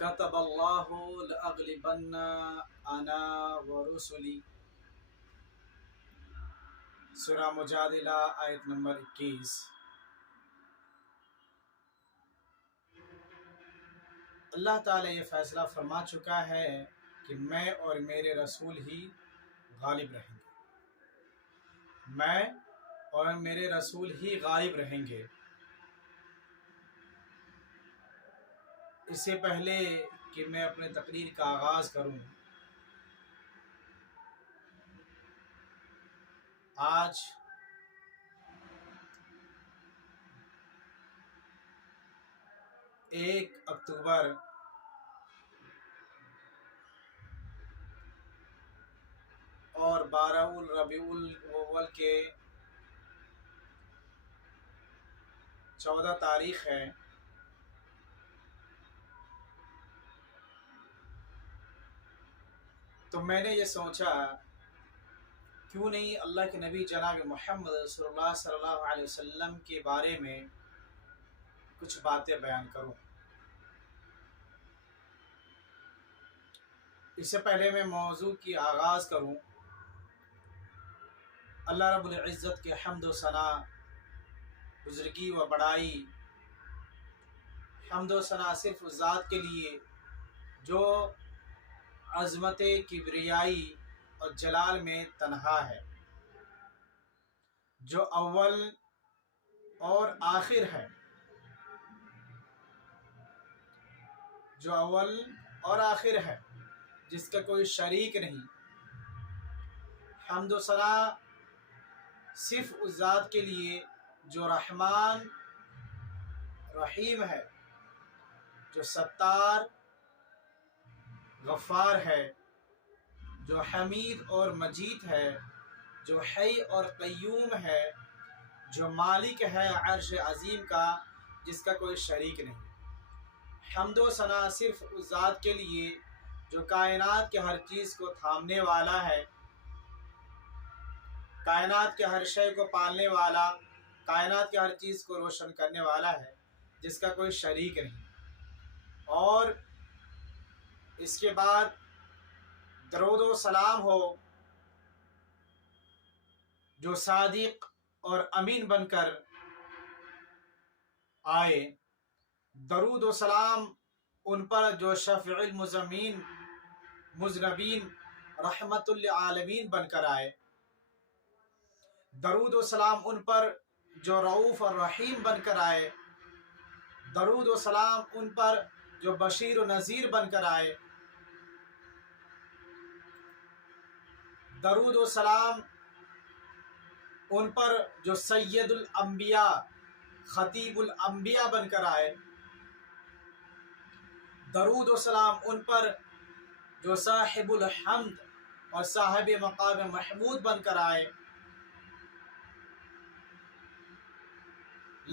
کتب اللہ لأغلبن انا ورسلی، سورہ مجادلہ آیت نمبر 21۔ اللہ تعالیٰ یہ فیصلہ فرما چکا ہے کہ میں اور میرے رسول ہی غالب رہیں گے، میں اور میرے رسول ہی غالب رہیں گے۔ اس سے پہلے کہ میں اپنے تقریر کا آغاز کروں، آج 1 اکتوبر اور 12 ربیع الاول کے 14 تاریخ ہے۔ تو میں نے یہ سوچا کیوں نہیں اللہ کے نبی جناب محمد رسول اللہ صلی اللہ علیہ وسلم کے بارے میں کچھ باتیں بیان کروں۔ اس سے پہلے میں موضوع کی آغاز کروں، اللہ رب العزت کے حمد و ثنا، بزرگی و بڑائی، حمد و ثنا صرف اس ذات کے لیے جو عظمت کبریائی اور جلال میں تنہا ہے، جو اول اور آخر ہے، جو اول اور آخر ہے، جس کا کوئی شریک نہیں۔ حمد و ثنا صرف اس ذات کے لیے جو رحمان رحیم ہے، جو ستار غفار ہے، جو حمید اور مجید ہے، جو حی اور قیوم ہے، جو مالک ہے عرش عظیم کا، جس کا کوئی شریک نہیں۔ حمد و ثنا صرف اس ذات کے لیے جو کائنات کے ہر چیز کو تھامنے والا ہے، کائنات کے ہر شے کو پالنے والا، کائنات کے ہر چیز کو روشن کرنے والا ہے، جس کا کوئی شریک نہیں۔ اور اس کے بعد درود و سلام ہو جو صادق اور امین بن کر آئے، درود و سلام ان پر جو شفیع المذنبین رحمت للعالمین بن کر آئے، درود و سلام ان پر جو رؤوف اور رحیم بن کر آئے، درود و سلام ان پر جو بشیر و نذیر بن کر آئے، درود و سلام ان پر جو سید الانبیاء خطیب الانبیاء بن کر آئے، درود و سلام ان پر جو صاحب الحمد اور صاحب مقام محمود بن کر آئے۔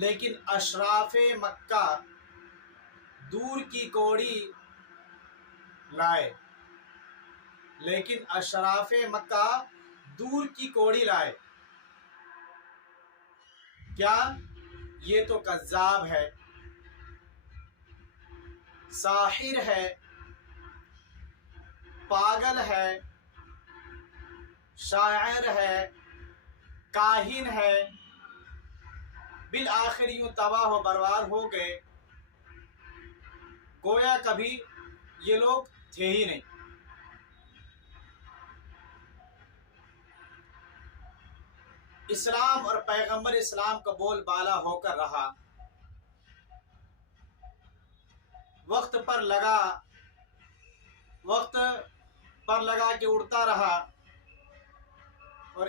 لیکن اشراف مکہ دور کی کوڑی لائے، لیکن اشراف مکہ دور کی کوڑی لائے۔ کیا؟ یہ تو کذاب ہے، ساحر ہے، پاگل ہے، شاعر ہے، کاہن ہے، بالآخر یوں تباہ و برباد ہو گئے، گویا کبھی یہ لوگ تھے ہی نہیں۔ اسلام اور پیغمبر اسلام کا بول بالا ہو کر رہا، وقت پر لگا کہ اڑتا رہا، اور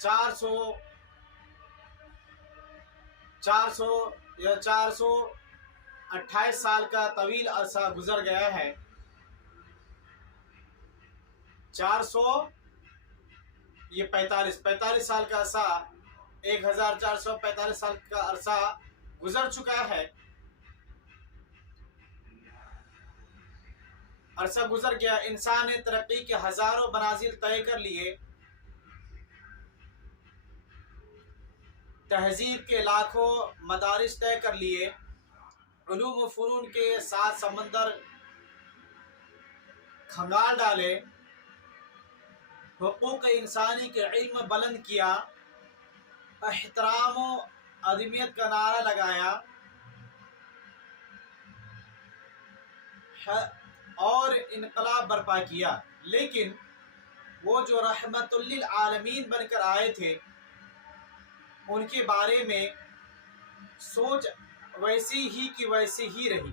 428 سال کا طویل عرصہ گزر گیا ہے۔ 45 سال کا عرصہ، 1445 سال کا عرصہ گزر چکا ہے، عرصہ گزر گیا۔ انسان نے ترقی کے ہزاروں منازل طے کر لیے، تہذیب کے لاکھوں مدارس طے کر لیے، علوم و فنون کے 7 سمندر کھنگال ڈالے، حقوق انسانی کے علم بلند کیا، احترام و ادمیت کا نعرہ لگایا اور انقلاب برپا کیا، لیکن وہ جو رحمت للعالمین بن کر آئے تھے ان کے بارے میں سوچ ویسی ہی کی ویسی ہی رہی۔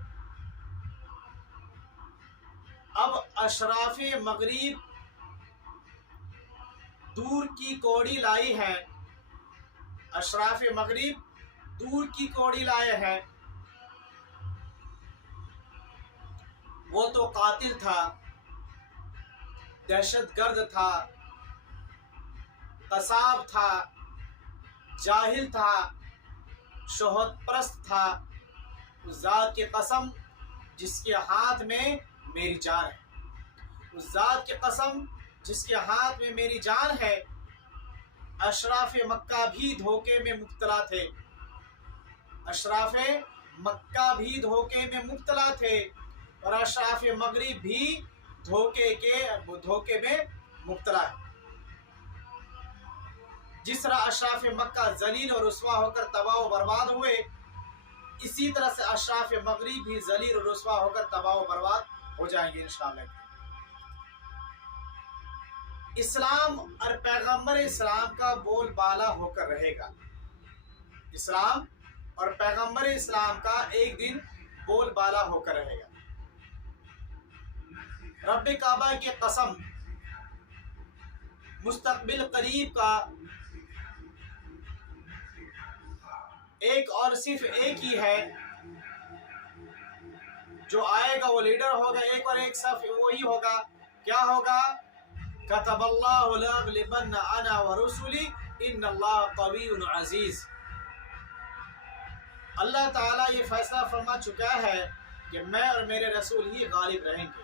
اب اشراف مغرب دور کی کوڑی لائی ہے، اشراف مغرب دور کی کوڑی لائے ہیں۔ وہ تو قاتل تھا، دہشت گرد تھا، قصاب تھا، جاہل تھا، شہوت پرست تھا، اس ذات کی قسم جس کے ہاتھ میں میری جان ہے، اس ذات کی قسم جس کے ہاتھ میں میری جان ہے، اشراف مکہ بھی دھوکے میں مبتلا تھے، اشراف مکہ بھی دھوکے میں مبتلا تھے، اور اشراف مغرب بھی دھوکے میں مبتلا ہے۔ جس طرح اشراف مکہ ذلیل اور رسوا ہو کر تباہ و برباد ہوئے، اسی طرح سے اشراف مغرب بھی ذلیل اور رسوا ہو کر تباہ و برباد ہو جائیں گے انشاءاللہ۔ اسلام اور پیغمبر اسلام کا بول بالا ہو کر رہے گا، اسلام اور پیغمبر اسلام کا ایک دن بول بالا ہو کر رہے گا۔ رب کعبہ کی قسم، مستقبل قریب کا ایک اور صرف ایک ہی ہے، جو آئے گا وہ لیڈر ہوگا، ایک اور ایک صف وہی ہوگا۔ کیا ہوگا؟ کتب اللہ لاغلبن انا ورسلی ان اللہ قوی عزیز۔ اللہ تعالیٰ یہ فیصلہ فرما چکا ہے کہ میں اور میرے رسول ہی غالب رہیں گے،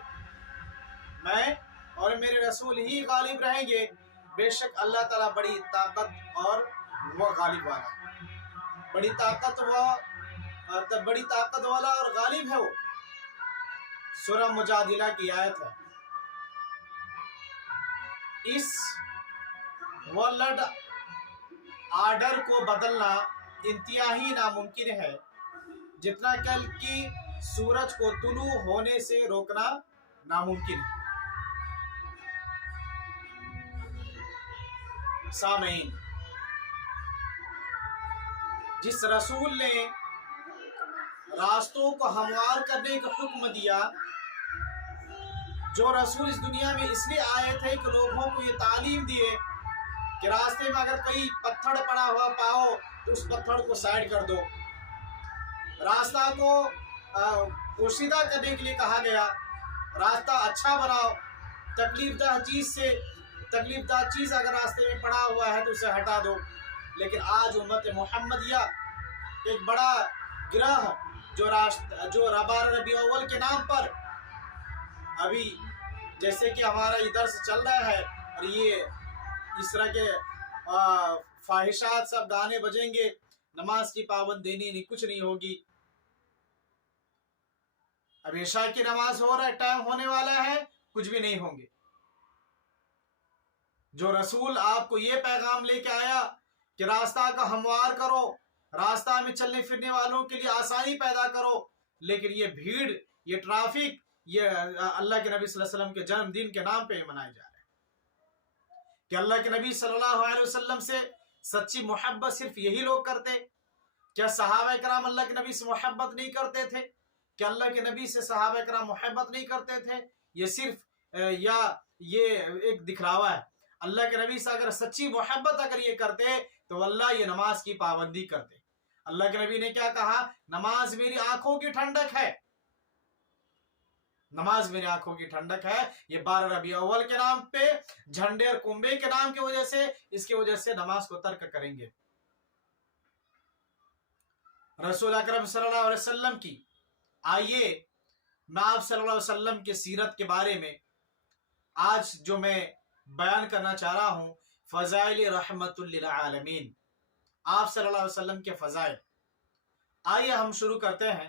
میں اور میرے رسول ہی غالب رہیں گے۔ بے شک اللہ تعالیٰ بڑی طاقت اور وہ غالب والا، بڑی طاقت والا اور غالب ہے وہ۔ سورہ مجادلہ کی آیت ہے۔ اس ورلڈ آرڈر کو بدلنا انتہائی ناممکن ہے، جتنا کل کی سورج کو طلوع ہونے سے روکنا ناممکن ہے۔ سامعین، جس رسول نے راستوں کو ہموار کرنے کا حکم دیا، جو رسول اس دنیا میں اس لیے آئے تھے کہ لوگوں کو یہ تعلیم دیے کہ راستے میں اگر کوئی پتھر پڑا ہوا پاؤ تو اس پتھر کو سائڈ کر دو، راستہ کو پوشیدہ کرنے کے لیے کہا گیا، راستہ اچھا بناؤ، تکلیف دہ چیز اگر راستے میں پڑا ہوا ہے تو اسے ہٹا دو۔ لیکن آج امت محمدیہ ایک بڑا گروہ جو ربیع الاول کے نام پر ابھی جیسے کہ ہمارا یہ درس چل رہا ہے، اور یہ اس طرح کے فاحشات سب گانے بجیں گے، نماز کی پابندی نہیں، کچھ نہیں ہوگی۔ اب عشاء کی نماز ہو رہا ہے، ٹائم ہونے والا ہے، کچھ بھی نہیں ہوں گے۔ جو رسول آپ کو یہ پیغام لے کے آیا کہ راستہ کا ہموار کرو، راستہ میں چلنے پھرنے والوں کے لیے آسانی پیدا کرو، لیکن یہ بھیڑ، یہ ٹرافک، یہ اللہ کے نبی صلی اللہ علیہ وسلم کے جنم دن کے نام پہ منائے جا رہے ہیں۔ کہ اللہ کے نبی صلی اللہ علیہ وسلم سے سچی محبت صرف یہی لوگ کرتے؟ کیا صحابہ کرام اللہ کے نبی سے محبت نہیں کرتے تھے؟ کیا اللہ کے نبی سے صحابہ کرام محبت نہیں کرتے تھے؟ یہ صرف یہ ایک دکھلاوا ہے۔ اللہ کے نبی سے اگر سچی محبت اگر یہ کرتے تو اللہ یہ نماز کی پابندی کرتے۔ اللہ کے نبی نے کیا کہا؟ نماز میری آنکھوں کی ٹھنڈک ہے، نماز میری آنکھوں کی ٹھنڈک ہے۔ یہ 12 ربیع الاول کے نام پہ، جھنڈے اور کنبے کے نام کی وجہ سے، اس کی وجہ سے نماز کو ترک کریں گے۔ رسول اکرم صلی اللہ علیہ وسلم کی، آئیے میں آپ صلی اللہ علیہ وسلم کی سیرت کے بارے میں آج جو میں بیان کرنا چاہ رہا ہوں، فضائل رحمت للعالمین، آپ صلی اللہ علیہ وسلم کے فضائل۔ آئیے ہم شروع کرتے ہیں۔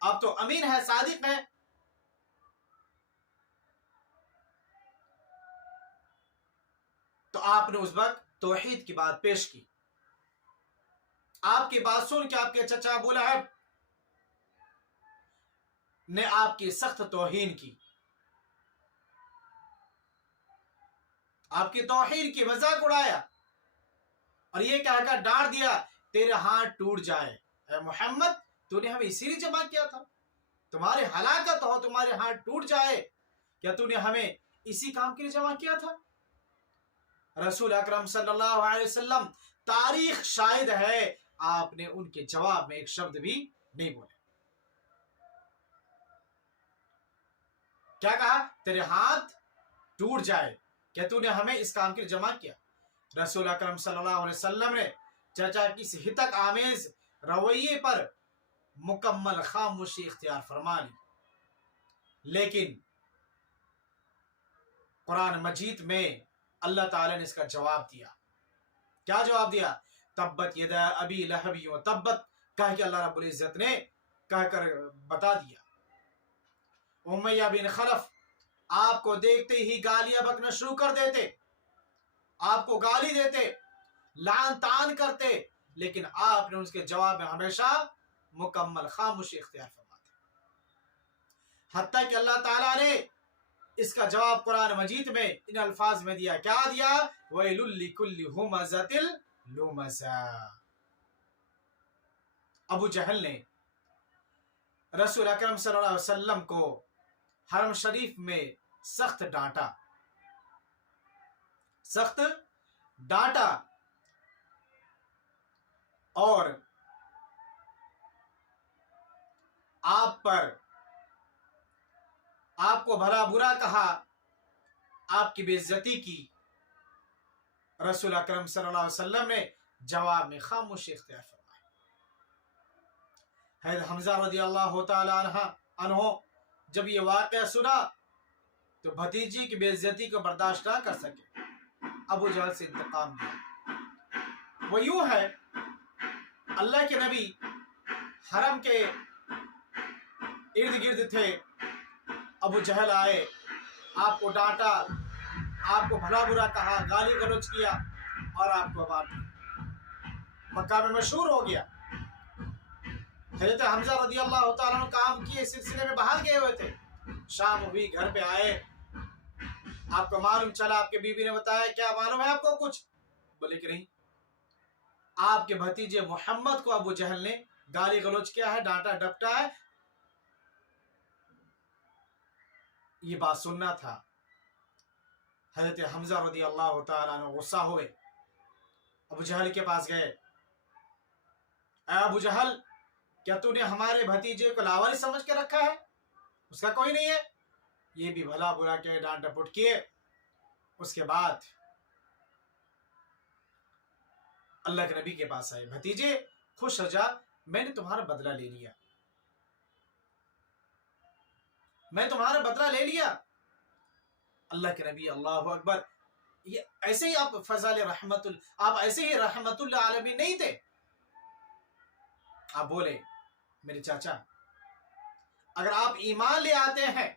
آپ تو امین ہے، صادق ہے. تو آپ نے اس وقت توحید کی بات پیش کی. آپ کی بات سن کے آپ کے چچا ابو لہب نے آپ کی سخت توہین کی، آپ کی توہین کی، مذاق اڑایا اور یہ کہہ کر ڈانٹ دیا تیرے ہاتھ ٹوٹ جائے. اے محمد، تو نے ہمیں اسی لیے جمع کیا تھا، تمہاری ہلاکت ہو، تمہارے ہاتھ ٹوٹ جائے، کیا تو نے ہمیں اسی کام کے لیے جمع کیا تھا؟ رسول اکرم صلی اللہ علیہ وسلم تاریخ شاہد ہے، آپ نے ان کے جواب میں ایک شبد بھی نہیں بولے. کیا کہا؟ تیرے ہاتھ ٹوٹ جائے، کیا تو نے ہمیں اس کام کے لیے جمع کیا؟ رسول اکرم صلی اللہ علیہ وسلم نے چچا کی اس ہتک آمیز رویے پر مکمل خاموشی اختیار فرما لی. لیکن قرآن مجید میں اللہ تعالیٰ نے اس کا جواب دیا. کیا جواب دیا؟ تبت یدا ابی لہب و تبت، کہہ کہ اللہ رب العزت نے کہہ کر بتا دیا. امیہ بن خلف آپ کو دیکھتے ہی گالیاں بکنا شروع کر دیتے، آپ کو گالی دیتے، لعن طعن کرتے، لیکن آپ نے اس کے جواب میں ہمیشہ مکمل خاموشی اختیار فرماتے. حتیٰ کہ اللہ تعالیٰ نے اس کا جواب قرآن مجید میں ان الفاظ میں دیا. کیا دیا؟ وَيْلٌ لِكُلِّ هُمَزَةٍ لُمَزَةٍ. ابو جہل نے رسول اکرم صلی اللہ علیہ وسلم کو حرم شریف میں سخت ڈانٹا، سخت ڈانٹا اور آپ پر، آپ کو بھلا برا کہا، آپ کی بے عزتی کی. رسول اکرم صلی اللہ علیہ وسلم نے جواب میں خاموشی اختیار فرمائی. حضرت حمزہ رضی اللہ تعالی عنہ جب یہ واقعہ سنا تو بھتیجی کی بے عزتی کو برداشت نہ کر سکے، ابو جہل سے انتقام لیا. وہ یوں ہے، اللہ کے نبی حرم کے ارد گرد تھے، ابو جہل آئے، آپ کو ڈانٹا، آپ کو بھلا برا کہا، گالی گلوچ کیا اور آپ کو مار دیا. مکہ میں مشہور ہو گیا. حضرت حمزہ رضی اللہ تعالیٰ عنہ کام کیے سلسلے میں باہر گئے ہوئے تھے. شام ہوئی، گھر پہ آئے، آپ کو معلوم چلا، آپ کے بیوی نے بتایا کیا معلوم ہے آپ کو کچھ؟ بولے کہ نہیں. آپ کے بھتیجے محمد کو ابو جہل نے گالی گلوچ کیا ہے، ڈانٹا ڈپٹا ہے. یہ بات سننا تھا. حضرت حمزہ رضی اللہ تعالیٰ عنہ غصہ ہوئے، ابو جہل کے پاس گئے. اے ابو جہل، کیا تو نے ہمارے بھتیجے کو لاوالی سمجھ کے رکھا ہے؟ اس کا کوئی نہیں ہے. یہ بھی بھلا برا کے ڈانٹ ڈپٹ کیے. اس کے بعد اللہ کے نبی کے پاس آئے. بھتیجے خوش ہو جا، میں نے تمہارا بدلہ لے لیا، میں تمہارا بدلہ لے لیا. اللہ کے نبی، اللہ اکبر، یہ ایسے ہی آپ فضل رحمت آپ ایسے ہی رحمت اللہ عالمین نہیں تھے. آپ بولے میرے چاچا، اگر آپ ایمان لے آتے ہیں،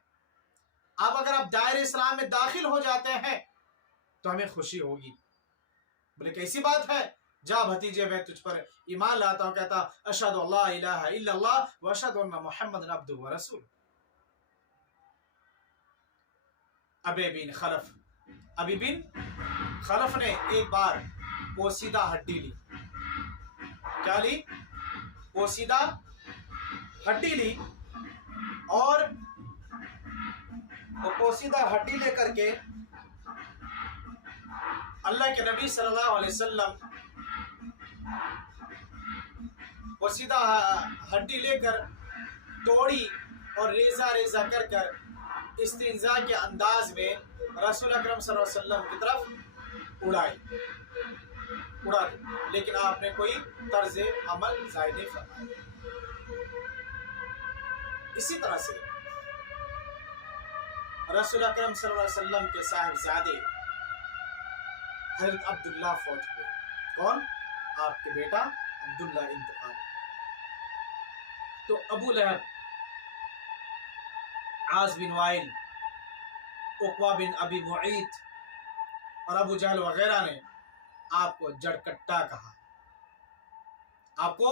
اگر آپ دائرہ اسلام میں داخل ہو جاتے ہیں تو ہمیں خوشی ہوگی. بولے کیسی بات ہے؟ جا بھتیجے، میں تجھ پر ایمان لاتا ہوں، کہتا اشہد اللہ الہ الا اللہ و اشہد ان محمد عبدہ و رسول. ابی بن خلف نے ایک بار پوسیدہ ہڈی لی. کیا لی؟ پوسیدہ ہڈی لی، اور وہ پوسیدہ ہڈی لے کر کے اللہ کے نبی صلی اللہ علیہ وسلم پوسیدہ ہڈی لے کر توڑی اور ریزہ ریزہ کر کر استنزاء کے انداز میں رسول اکرم صلی اللہ علیہ وسلم کی طرف اڑا دی. لیکن آپ نے کوئی طرز عمل ظاہر نہیں فرمایا. اسی طرح سے رسول اکرم صلی اللہ علیہ وسلم کے صاحبزادے حضرت عبداللہ فوت ہوئے. کون؟ آپ کے بیٹا عبداللہ انتقال. تو ابو لہب عاص بن وائل، عقبہ بن ابی معیط اور ابو جہل وغیرہ نے آپ کو جڑ کٹا کہا، آپ کو